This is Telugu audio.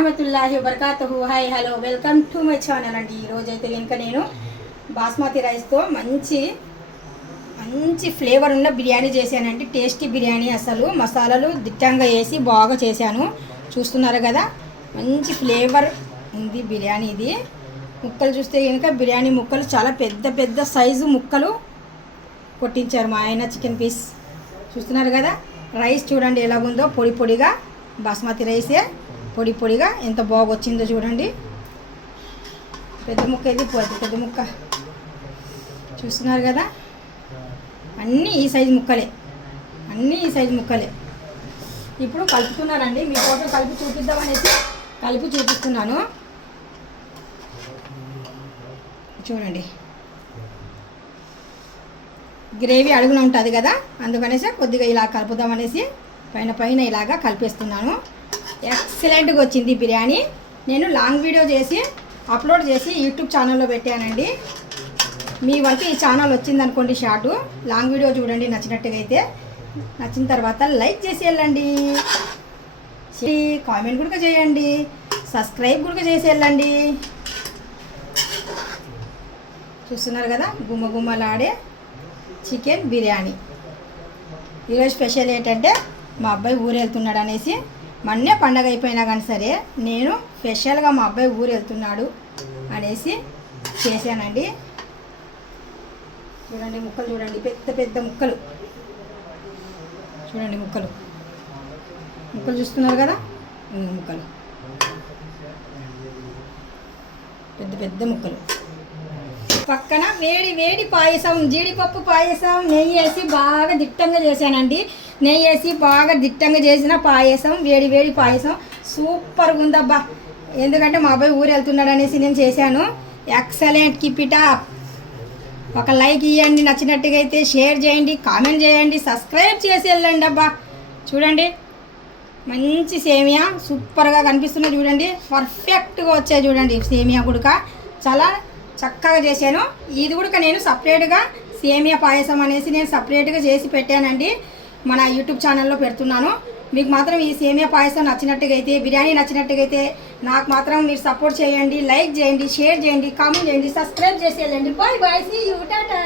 రహమతుల్లాహి వబర్కాతుహు. Hi hello welcome to my channel అండి. ఈరోజైతే కనుక నేను బాస్మతి రైస్తో మంచి మంచి ఫ్లేవర్ ఉన్న బిర్యానీ చేశానండి. టేస్టీ బిర్యానీ, అసలు మసాలాలు దిట్టంగా వేసి బాగా చేశాను. చూస్తున్నారు కదా, మంచి ఫ్లేవర్ ఉంది బిర్యానీ. ఇది ముక్కలు చూస్తే కనుక బిర్యానీ ముక్కలు చాలా పెద్ద పెద్ద సైజు ముక్కలు కొట్టించారు మా ఆయన. చికెన్ పీస్ చూస్తున్నారు కదా. రైస్ చూడండి ఎలాగుందో, పొడి పొడిగా. బాస్మతి రైసే పొడి పొడిగా ఎంత బాగా వచ్చిందో చూడండి. పెద్ద ముక్క ఇది పెద్ద ముక్క చూస్తున్నారు కదా. అన్నీ ఈ సైజు ముక్కలే, అన్నీ ఈ సైజు ముక్కలే. ఇప్పుడు కలుపుతున్నానండి, మీకోసం కలిపి చూపిద్దామనేసి కలిపి చూపిస్తున్నాను. చూడండి, గ్రేవీ అడుగున ఉంటుంది కదా, అందుకనేసి కొద్దిగా ఇలా కలుపుదామనేసి పైన ఇలాగా కలిపేస్తున్నాను. ఎక్సలెంట్గా వచ్చింది బిర్యానీ. నేను లాంగ్ వీడియో చేసి అప్లోడ్ చేసి యూట్యూబ్ ఛానల్లో పెట్టానండి. మీ వంతు ఈ ఛానల్ వచ్చిందనుకోండి, షార్ట్ లాంగ్ వీడియో చూడండి. నచ్చినట్టుగా అయితే నచ్చిన తర్వాత లైక్ చేసి వెళ్ళండి, కామెంట్ కూడా చేయండి, సబ్స్క్రైబ్ కూడా చేసి వెళ్ళండి. చూస్తున్నారు కదా, గుమ్మలాడే చికెన్ బిర్యానీ. ఈరోజు స్పెషల్ ఏంటంటే మా అబ్బాయి ఊరు వెళ్తున్నాడు అనేసి, మొన్నే పండగ అయిపోయినా కానీ సరే నేను స్పెషల్గా మా అబ్బాయి ఊరు వెళ్తున్నాడు అనేసి చేశానండి. చూడండి ముక్కలు చూడండి, పెద్ద పెద్ద ముక్కలు చూడండి. ముక్కలు చూస్తున్నారు కదా, ముక్కలు పెద్ద పెద్ద ముక్కలు. పక్కన వేడి వేడి పాయసం, జీడిపప్పు పాయసం నెయ్యి వేసి బాగా దిట్టంగా చేశానండి. నెయ్యి వేసి బాగా దిట్టంగా చేసిన పాయసం, వేడి వేడి పాయసం సూపర్గా ఉందబ్బా. ఎందుకంటే మా అబ్బాయి ఊరు వెళ్తున్నాడు అనేసి నేను చేశాను. Excellent, keep it up. ఒక లైక్ ఇవ్వండి, నచ్చినట్టుగా అయితే షేర్ చేయండి, కామెంట్ చేయండి, సబ్స్క్రైబ్ చేసి వెళ్ళండి అబ్బా. చూడండి మంచి సేమియా సూపర్గా కనిపిస్తున్నాయి చూడండి. పర్ఫెక్ట్గా వచ్చాయి చూడండి. సేమియా కూడా చాలా చక్కగా చేశాను. ఇది కూడా నేను సపరేట్గా సేమియా పాయసం అనేసి నేను సపరేట్గా చేసి పెట్టానండి. మన యూట్యూబ్ ఛానల్లో పెడుతున్నాను. మీకు మాత్రం ఈ సేమియా పాయసం నచ్చినట్టుగా అయితే, బిర్యానీ నచ్చినట్టుగా అయితే నాకు మాత్రం మీరు సపోర్ట్ చేయండి, లైక్ చేయండి, షేర్ చేయండి, కామెంట్ చేయండి, సబ్స్క్రైబ్ చేసి వెళ్ళండి. Bye bye, see you, Tata.